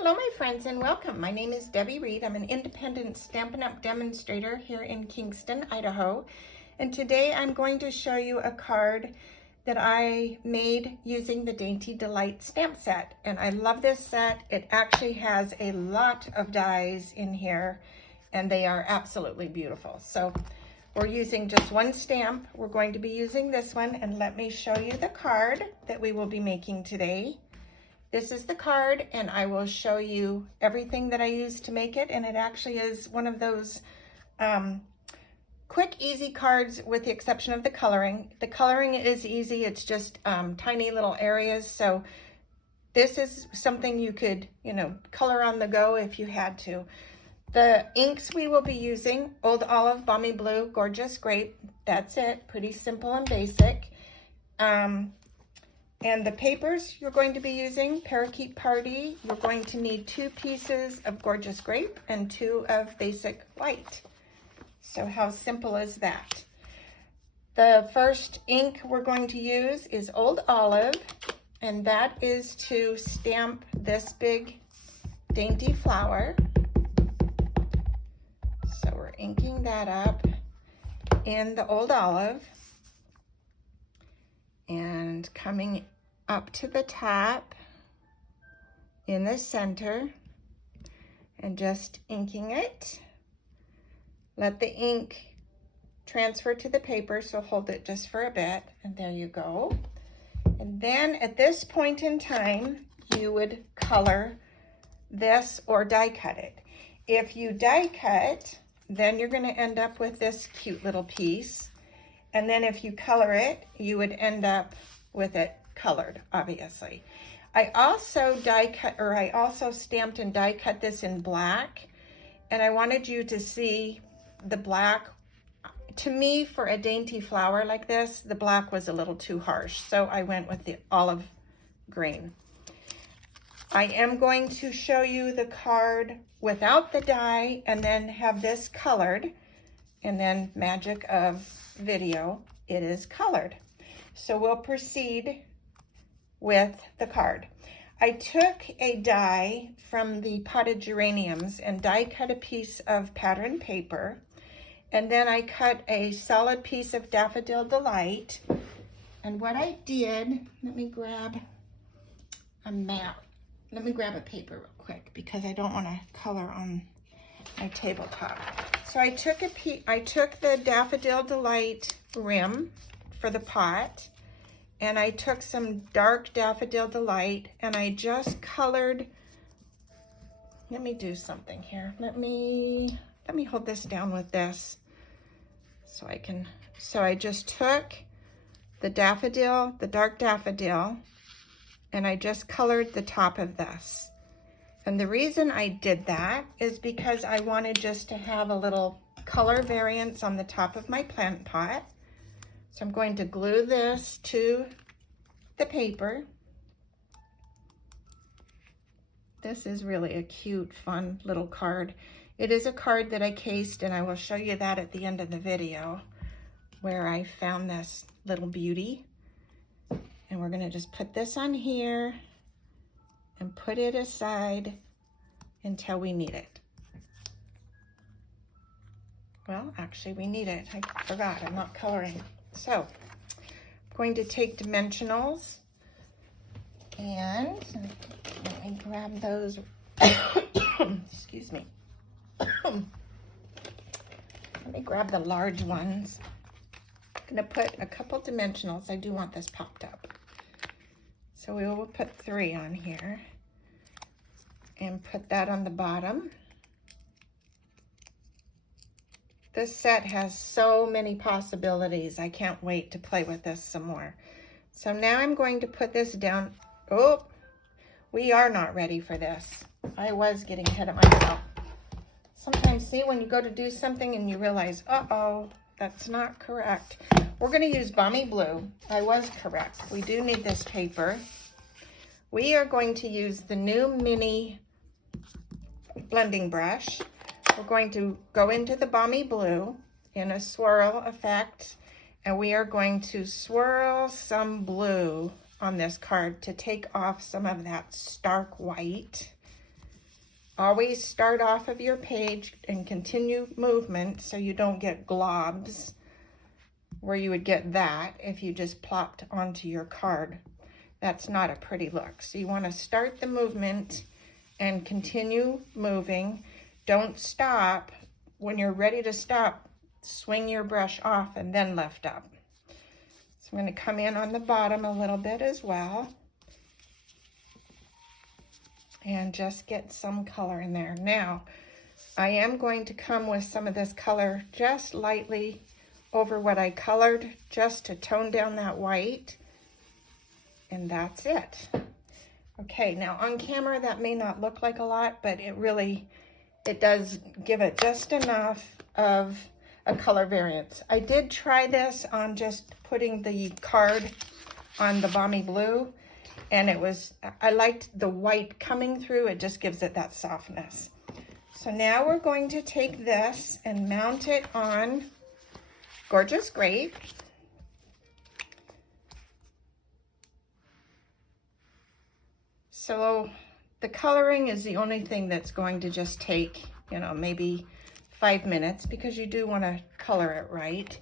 Hello my friends and welcome. My name is Debbie Reed. I'm an independent Stampin' Up! Demonstrator here in Kingston, Idaho. And today I'm going to show you a card that I made using the Dainty Delight stamp set. And I love this set. It actually has a lot of dies in here and they are absolutely beautiful. So we're using just one stamp. We're going to be using this one, and let me show you the card that we will be making today. This is the card, and I will show you everything that I used to make it, and it actually is one of those quick, easy cards with the exception of the coloring. The coloring is easy. It's just tiny little areas, so this is something you could, color on the go if you had to. The inks we will be using, Old Olive, Balmy Blue, Gorgeous Grape. That's it. Pretty simple and basic. And the papers you're going to be using, Parakeet Party, you're going to need 2 pieces of Gorgeous Grape and 2 of Basic White. So how simple is that? The first ink we're going to use is Old Olive, and that is to stamp this big dainty flower. So we're inking that up in the Old Olive. And coming up to the top in the center and just inking it. Let the ink transfer to the paper, so hold it just for a bit, and there you go. And then at this point in time, you would color this or die cut it. If you die cut, then you're going to end up with this cute little piece. And then if you color it, you would end up with it colored, obviously. I also stamped and die cut this in black, and I wanted you to see the black. To me, for a dainty flower like this, the black was a little too harsh, so I went with the olive green. I am going to show you the card without the die and then have this colored, and then magic of video, it is colored. So we'll proceed with the card. I took a die from the potted geraniums and die cut a piece of pattern paper, and then I cut a solid piece of Daffodil Delight. And what I did, let me grab a map. Let me grab a paper real quick because I don't want to color on my tabletop. So I took the Daffodil Delight rim for the pot, and I took some dark Daffodil Delight, and I just colored. Let me do something here. Let me hold this down with this so I can. So I just took the daffodil, the dark daffodil, and I just colored the top of this. And the reason I did that is because I wanted just to have a little color variance on the top of my plant pot. So I'm going to glue this to the paper. This is really a cute, fun little card. It is a card that I cased, and I will show you that at the end of the video where I found this little beauty. And we're going to just put this on here and put it aside until we need it. Well, actually we need it. I forgot, I'm not coloring. So I'm going to take dimensionals, and let me grab those. Excuse me. Let me grab the large ones. I'm going to put a couple dimensionals. I do want this popped up. So we will put 3 on here and put that on the bottom. This set has so many possibilities. I can't wait to play with this some more. So now I'm going to put this down. Oh, we are not ready for this. I was getting ahead of myself. Sometimes, see, when you go to do something and you realize, uh-oh, that's not correct. We're going to use Balmy Blue. I was correct. We do need this paper. We are going to use the new mini blending brush. We're going to go into the Balmy Blue in a swirl effect, and we are going to swirl some blue on this card to take off some of that stark white. Always start off of your page and continue movement so you don't get globs where you would get that if you just plopped onto your card. That's not a pretty look. So you want to start the movement and continue moving. Don't stop. When you're ready to stop, swing your brush off and then lift up. So I'm going to come in on the bottom a little bit as well and just get some color in there. Now, I am going to come with some of this color just lightly over what I colored, just to tone down that white, and that's it. Okay, now on camera that may not look like a lot, but it does give it just enough of a color variance. I did try this on just putting the card on the Balmy blue, and I liked the white coming through. It just gives it that softness. So now we're going to take this and mount it on Gorgeous Grape. So the coloring is the only thing that's going to just take, maybe 5 minutes, because you do want to color it right.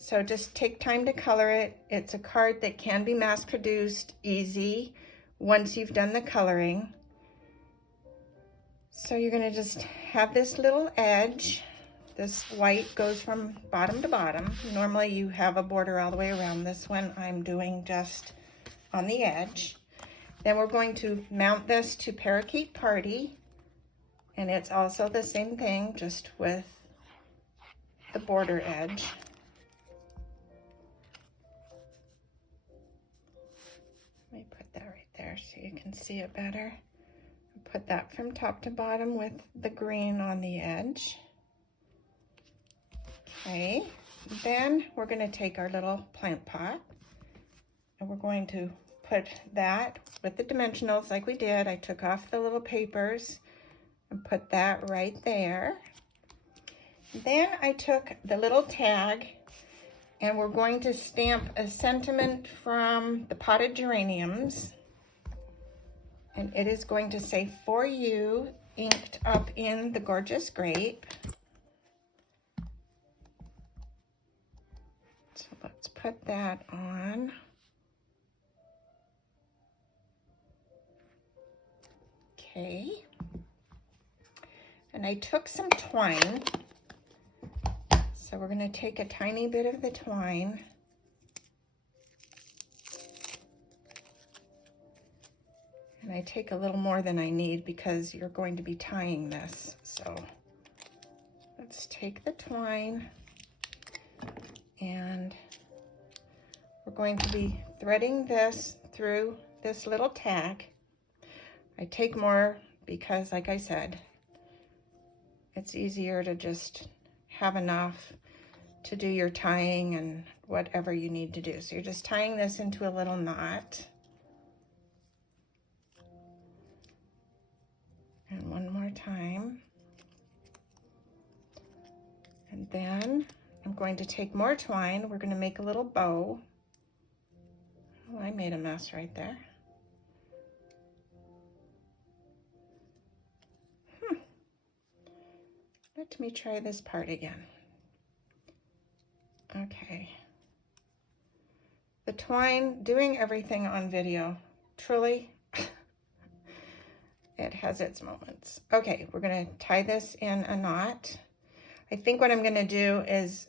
So just take time to color it. It's a card that can be mass produced easy once you've done the coloring. So you're going to just have this little edge. This white goes from bottom to bottom. Normally you have a border all the way around. This one I'm doing just on the edge. Then we're going to mount this to Parakeet Party, and it's also the same thing, just with the border edge. Let me put that right there so you can see it better. Put that from top to bottom with the green on the edge. Okay, then we're going to take our little plant pot, and we're going to put that with the dimensionals like we did. I took off the little papers and put that right there. Then I took the little tag, and we're going to stamp a sentiment from the potted geraniums. And it is going to say, "For You," inked up in the Gorgeous Grape. So let's put that on. Okay. And I took some twine. So we're going to take a tiny bit of the twine. And I take a little more than I need because you're going to be tying this. So let's take the twine, and we're going to be threading this through this little tag. I take more because, like I said, it's easier to just have enough to do your tying and whatever you need to do. So you're just tying this into a little knot. And one more time. And then I'm going to take more twine. We're going to make a little bow. Oh, I made a mess right there. Let me try this part again. Okay. The twine, doing everything on video, truly, it has its moments. Okay, we're going to tie this in a knot. I think what I'm going to do is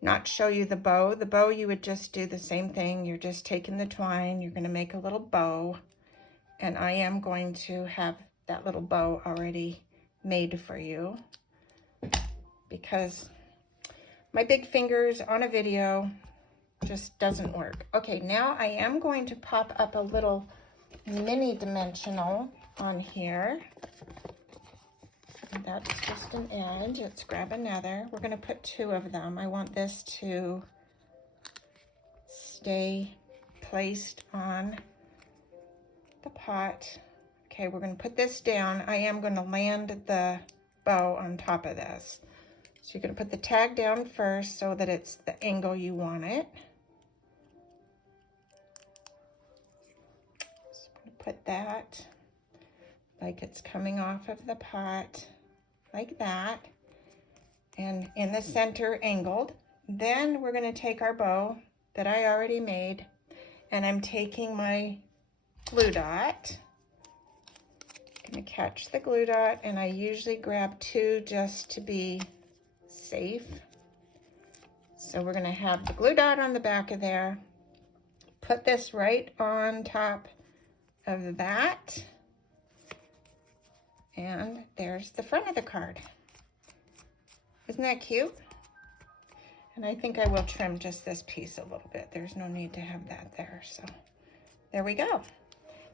not show you the bow. The bow, you would just do the same thing. You're just taking the twine, you're going to make a little bow, and I am going to have that little bow already made for you because my big fingers on a video just doesn't work. Okay, now I am going to pop up a little mini dimensional on here. And that's just an edge. Let's grab another. We're going to put 2 of them. I want this to stay placed on the pot. Okay, we're going to put this down. I am going to land the bow on top of this. So you're going to put the tag down first so that it's the angle you want it. So I'm going to put that like it's coming off of the pot, like that, and in the center angled. Then we're going to take our bow that I already made, and I'm taking my glue dot. I'm going to catch the glue dot, and I usually grab 2 just to be safe. So we're going to have the glue dot on the back of there. Put this right on top of that. And there's the front of the card. Isn't that cute? And I think I will trim just this piece a little bit. There's no need to have that there. So there we go.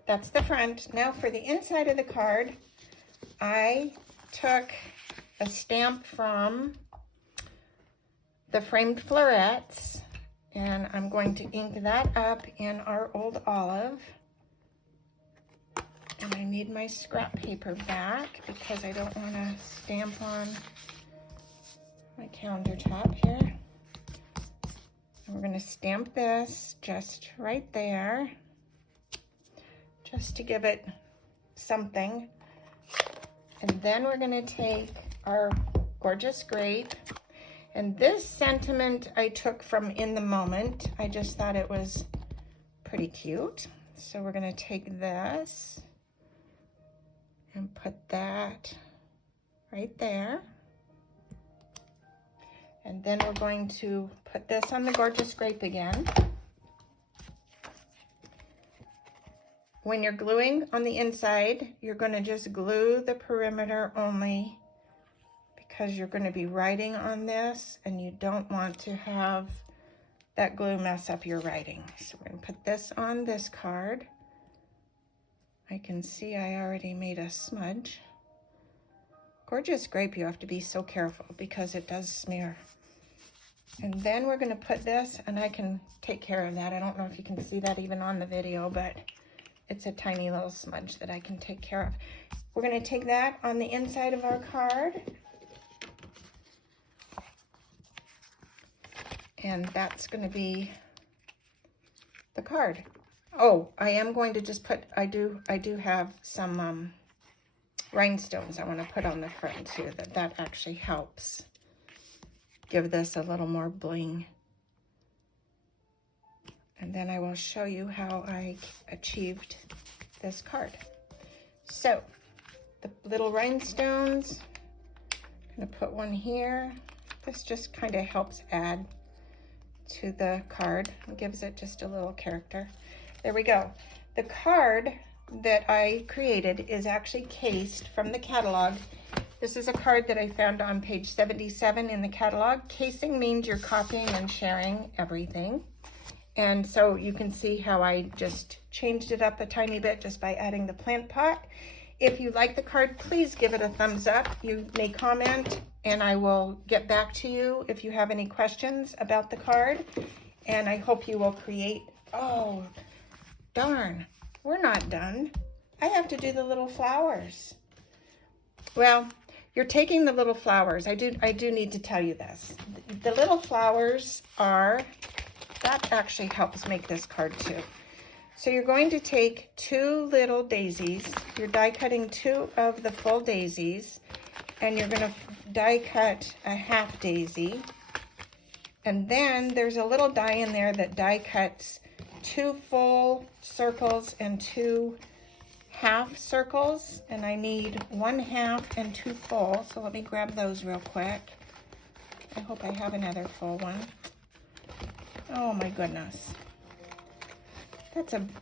That's the front. Now for the inside of the card, I took a stamp from the framed florets, and I'm going to ink that up in our old olive. And I need my scrap paper back because I don't want to stamp on my countertop here. And we're going to stamp this just right there, just to give it something. And then we're going to take our gorgeous grape. And this sentiment I took from In the Moment. I just thought it was pretty cute. So we're going to take this and put that right there. And then we're going to put this on the gorgeous grape again. When you're gluing on the inside, you're going to just glue the perimeter only, because you're going to be writing on this and you don't want to have that glue mess up your writing. So we're going to put this on this card. I can see I already made a smudge. Gorgeous grape, you have to be so careful because it does smear. And then we're going to put this, and I can take care of that. I don't know if you can see that even on the video, but it's a tiny little smudge that I can take care of. We're going to take that on the inside of our card. And that's going to be the card. Oh, I am going to just put, I do have some rhinestones I want to put on the front too. That actually helps give this a little more bling. And then I will show you how I achieved this card. So the little rhinestones, I'm going to put one here. This just kind of helps add to the card and gives it just a little character. There we go. The card that I created is actually cased from the catalog. This is a card that I found on page 77 in the catalog. Casing means you're copying and sharing everything. And so you can see how I just changed it up a tiny bit just by adding the plant pot. If you like the card, please give it a thumbs up. You may comment and I will get back to you if you have any questions about the card. And I hope you will create, oh, darn, we're not done. I have to do the little flowers. Well, you're taking the little flowers. I do need to tell you this. The little flowers are, that actually helps make this card too. So you're going to take 2 little daisies. You're die cutting 2 of the full daisies, and you're going to die cut a half daisy. And then there's a little die in there that die cuts 2 full circles and 2 half circles, and I need 1 half and 2 full. So let me grab those real quick. I hope I have another full one. Oh my goodness.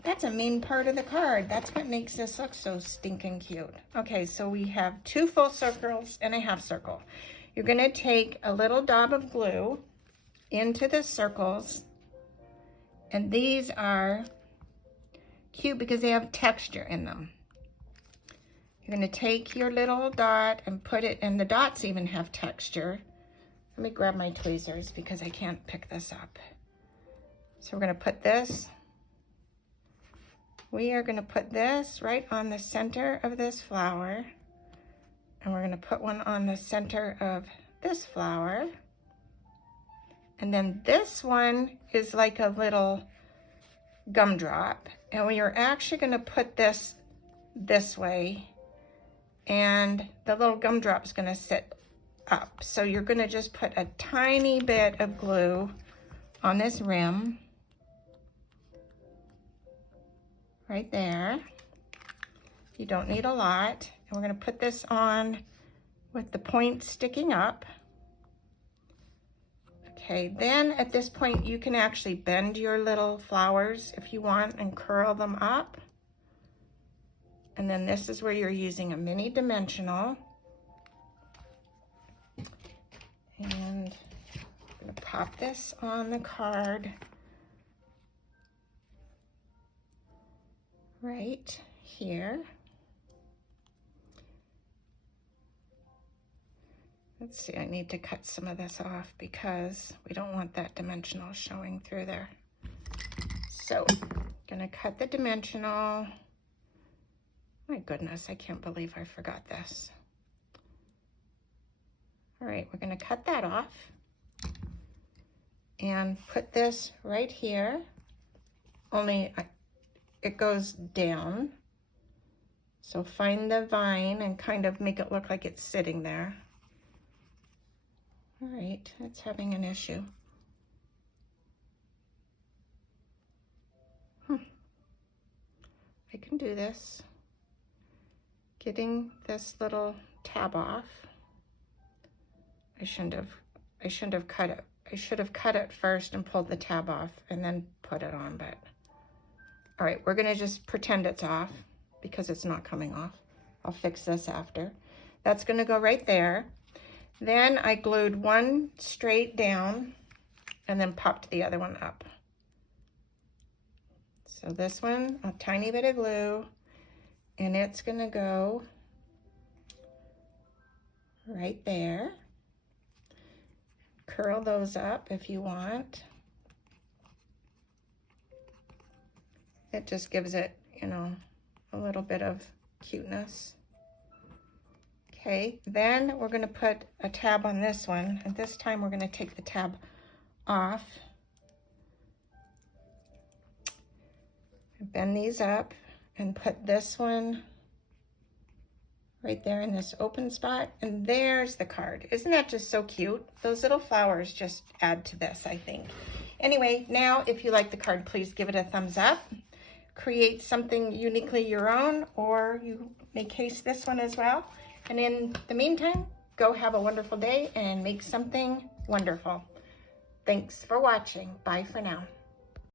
That's a main part of the card. That's what makes this look so stinking cute. Okay, so we have 2 full circles and a half circle. You're gonna take a little dab of glue into the circles, and these are cute because they have texture in them. You're gonna take your little dot and put it, and the dots even have texture. Let me grab my tweezers because I can't pick this up. So we're gonna put this, we are gonna put this right on the center of this flower, and we're gonna put one on the center of this flower. And then this one is like a little gumdrop, and we are actually going to put this way and the little gumdrop's gonna sit up. So you're gonna just put a tiny bit of glue on this rim, right there. You don't need a lot. And we're gonna put this on with the point sticking up. Okay, then at this point you can actually bend your little flowers if you want and curl them up. And then this is where you're using a mini dimensional. And I'm gonna pop this on the card right here. Let's see, I need to cut some of this off because we don't want that dimensional showing through there. So, gonna cut the dimensional. My goodness, I can't believe I forgot this. All right, we're gonna cut that off and put this right here, only it goes down. So find the vine and kind of make it look like it's sitting there. All right, it's having an issue. I can do this. Getting this little tab off. I shouldn't have cut it. I should have cut it first and pulled the tab off and then put it on, but all right, we're gonna just pretend it's off because it's not coming off. I'll fix this after. That's gonna go right there. Then I glued one straight down and then popped the other one up. So this one, a tiny bit of glue, and it's gonna go right there. Curl those up if you want. It just gives it, you know, a little bit of cuteness. Okay, then we're gonna put a tab on this one. At this time, we're gonna take the tab off. Bend these up and put this one right there in this open spot. And there's the card. Isn't that just so cute? Those little flowers just add to this, I think. Anyway, now if you like the card, please give it a thumbs up. Create something uniquely your own, or you may case this one as well. And in the meantime, go have a wonderful day and make something wonderful. Thanks for watching. Bye for now.